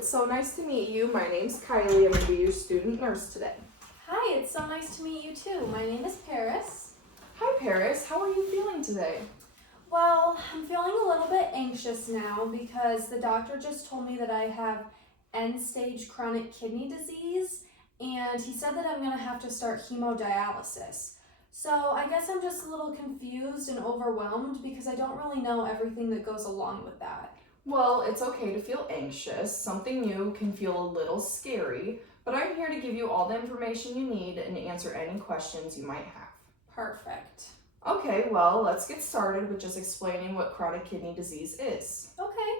it's so nice to meet you. My name's Kylie. I'm going to be your student nurse today. Hi, it's so nice to meet you too. My name is Paris. Hi, Paris. How are you feeling today? Well, I'm feeling a little bit anxious now because the doctor just told me that I have end-stage chronic kidney disease, and he said that I'm going to have to start hemodialysis. So I guess I'm just a little confused and overwhelmed because I don't really know everything that goes along with that. Well, it's okay to feel anxious. Something new can feel a little scary, but I'm here to give you all the information you need and answer any questions you might have. Perfect. Okay, well, let's get started with just explaining what chronic kidney disease is. Okay.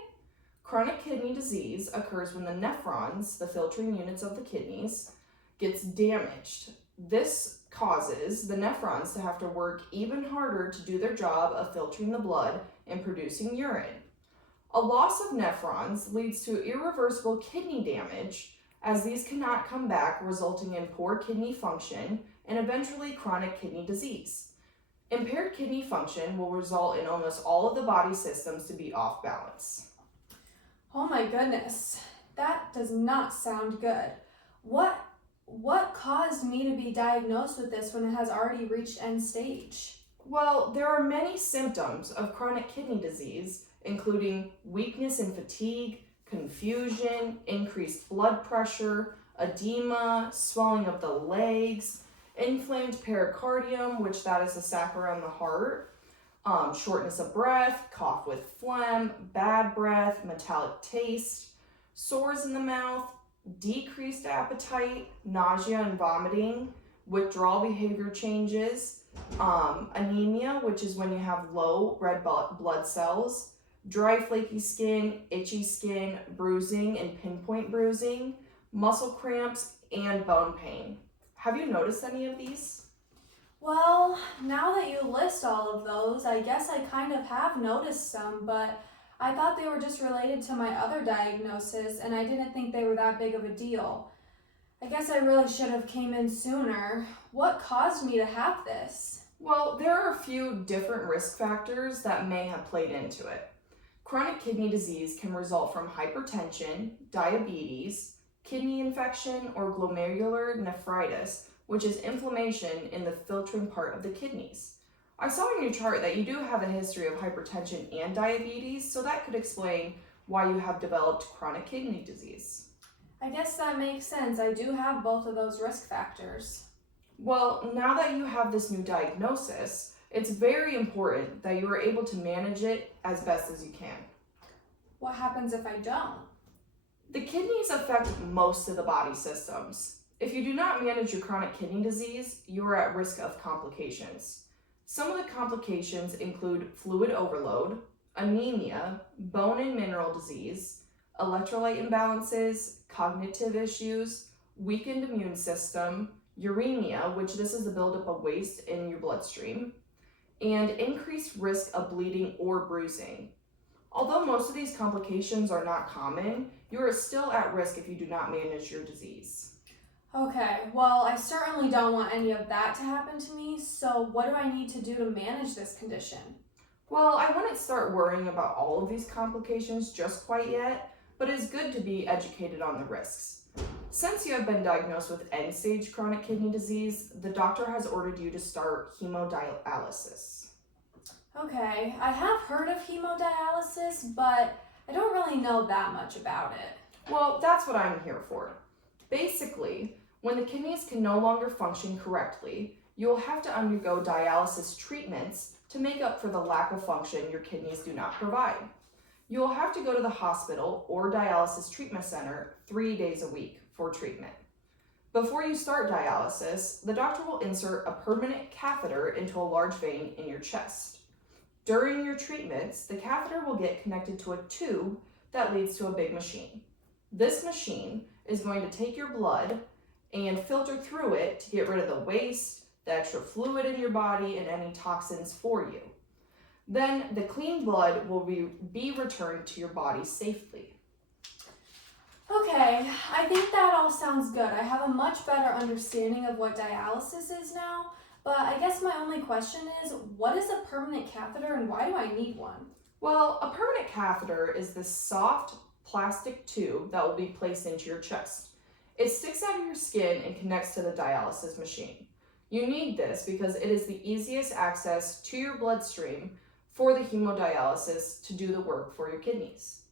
Chronic kidney disease occurs when the nephrons, the filtering units of the kidneys, gets damaged. This causes the nephrons to have to work even harder to do their job of filtering the blood and producing urine. A loss of nephrons leads to irreversible kidney damage, as these cannot come back, resulting in poor kidney function and eventually chronic kidney disease. Impaired kidney function will result in almost all of the body systems to be off balance. Oh my goodness, that does not sound good. What caused me to be diagnosed with this when it has already reached end stage? Well, there are many symptoms of chronic kidney disease, including weakness and fatigue, confusion, increased blood pressure, edema, swelling of the legs, inflamed pericardium, which that is the sac around the heart, shortness of breath, cough with phlegm, bad breath, metallic taste, sores in the mouth, decreased appetite, nausea and vomiting, withdrawal behavior changes, anemia, which is when you have low red blood cells, dry flaky skin, itchy skin, bruising and pinpoint bruising, muscle cramps, and bone pain. Have you noticed any of these? Well, now that you list all of those, I guess I kind of have noticed some, but I thought they were just related to my other diagnosis, and I didn't think they were that big of a deal. I guess I really should have came in sooner. What caused me to have this? Well, there are a few different risk factors that may have played into it. Chronic kidney disease can result from hypertension, diabetes, kidney infection, or glomerular nephritis, which is inflammation in the filtering part of the kidneys. I saw in your chart that you do have a history of hypertension and diabetes, so that could explain why you have developed chronic kidney disease. I guess that makes sense. I do have both of those risk factors. Well, now that you have this new diagnosis, it's very important that you are able to manage it as best as you can. What happens if I don't? The kidneys affect most of the body systems. If you do not manage your chronic kidney disease, you are at risk of complications. Some of the complications include fluid overload, anemia, bone and mineral disease, electrolyte imbalances, cognitive issues, weakened immune system, uremia, which this is the buildup of waste in your bloodstream, and increased risk of bleeding or bruising. Although most of these complications are not common, you are still at risk if you do not manage your disease. Okay, well, I certainly don't want any of that to happen to me, so what do I need to do to manage this condition? Well, I wouldn't start worrying about all of these complications just quite yet, but it's good to be educated on the risks. Since you have been diagnosed with end-stage chronic kidney disease, the doctor has ordered you to start hemodialysis. Okay, I have heard of hemodialysis, but I don't really know that much about it. Well, that's what I'm here for. Basically, when the kidneys can no longer function correctly, you will have to undergo dialysis treatments to make up for the lack of function your kidneys do not provide. You will have to go to the hospital or dialysis treatment center 3 days a week for treatment. Before you start dialysis, the doctor will insert a permanent catheter into a large vein in your chest. During your treatments, the catheter will get connected to a tube that leads to a big machine. This machine is going to take your blood and filter through it to get rid of the waste, the extra fluid in your body, and any toxins for you. Then the clean blood will be returned to your body safely. Okay, I think that all sounds good. I have a much better understanding of what dialysis is now, but I guess my only question is, what is a permanent catheter and why do I need one? Well, a permanent catheter is this soft plastic tube that will be placed into your chest. It sticks out of your skin and connects to the dialysis machine. You need this because it is the easiest access to your bloodstream for the hemodialysis to do the work for your kidneys.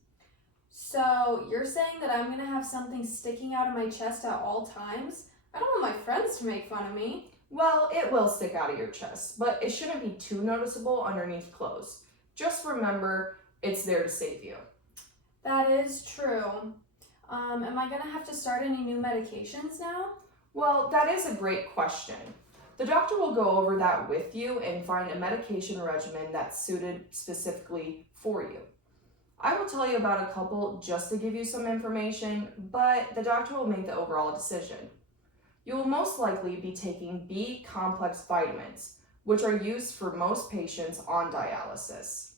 So you're saying that I'm going to have something sticking out of my chest at all times? I don't want my friends to make fun of me. Well, it will stick out of your chest, but it shouldn't be too noticeable underneath clothes. Just remember, it's there to save you. That is true. Am I going to have to start any new medications now? Well, that is a great question. The doctor will go over that with you and find a medication regimen that's suited specifically for you. I will tell you about a couple just to give you some information, but the doctor will make the overall decision. You will most likely be taking B complex vitamins, which are used for most patients on dialysis.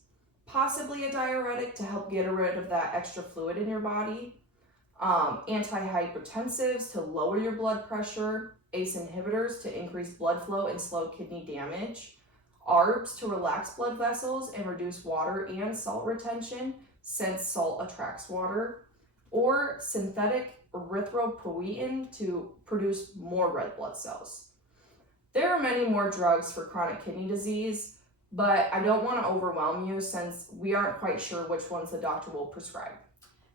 Possibly a diuretic to help get rid of that extra fluid in your body, antihypertensives to lower your blood pressure, ACE inhibitors to increase blood flow and slow kidney damage, ARBs to relax blood vessels and reduce water and salt retention since salt attracts water, or synthetic erythropoietin to produce more red blood cells. There are many more drugs for chronic kidney disease, but I don't want to overwhelm you since we aren't quite sure which ones the doctor will prescribe.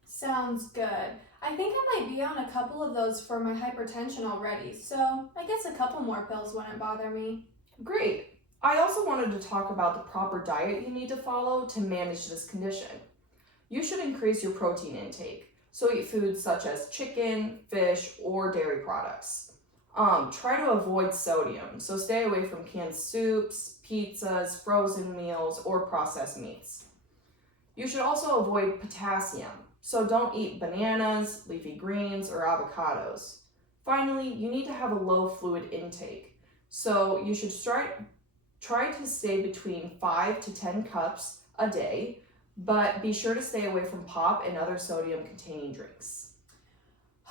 Sounds good. I think I might be on a couple of those for my hypertension already, so I guess a couple more pills wouldn't bother me. Great. I also wanted to talk about the proper diet you need to follow to manage this condition. You should increase your protein intake, so eat foods such as chicken, fish, or dairy products. Try to avoid sodium, so stay away from canned soups, pizzas, frozen meals, or processed meats. You should also avoid potassium, so don't eat bananas, leafy greens, or avocados. Finally, you need to have a low fluid intake, so you should try to stay between 5 to 10 cups a day, but be sure to stay away from pop and other sodium-containing drinks.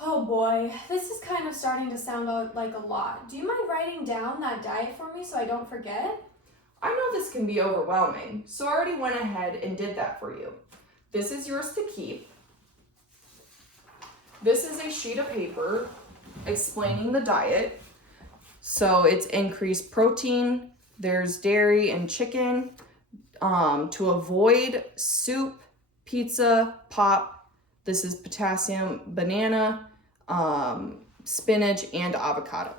Oh boy, this is kind of starting to sound like a lot. Do you mind writing down that diet for me so I don't forget? I know this can be overwhelming, so I already went ahead and did that for you. This is yours to keep. This is a sheet of paper explaining the diet. So it's increased protein, there's dairy and chicken, to avoid soup, pizza, pop. This is potassium, banana, spinach, and avocado.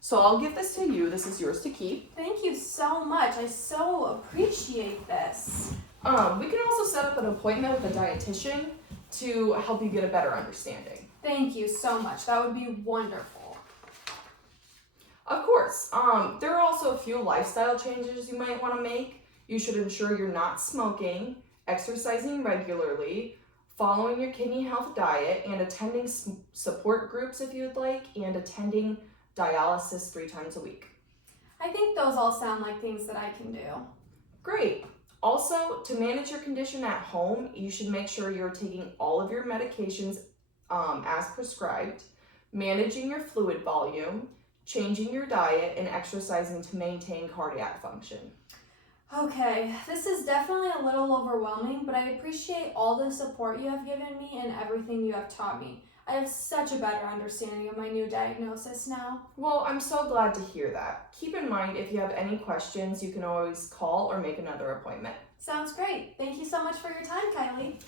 So I'll give this to you. This is yours to keep. Thank you so much. I so appreciate this. We can also set up an appointment with a dietitian to help you get a better understanding. Thank you so much. That would be wonderful. Of course, there are also a few lifestyle changes you might want to make. You should ensure you're not smoking, exercising regularly, following your kidney health diet, and attending support groups if you'd like, and attending dialysis 3 times a week. I think those all sound like things that I can do. Great. Also, to manage your condition at home, you should make sure you're taking all of your medications as prescribed, managing your fluid volume, changing your diet, and exercising to maintain cardiac function. Okay, this is definitely a little overwhelming, but I appreciate all the support you have given me and everything you have taught me. I have such a better understanding of my new diagnosis now. Well, I'm so glad to hear that. Keep in mind, if you have any questions, you can always call or make another appointment. Sounds great. Thank you so much for your time, Kylie.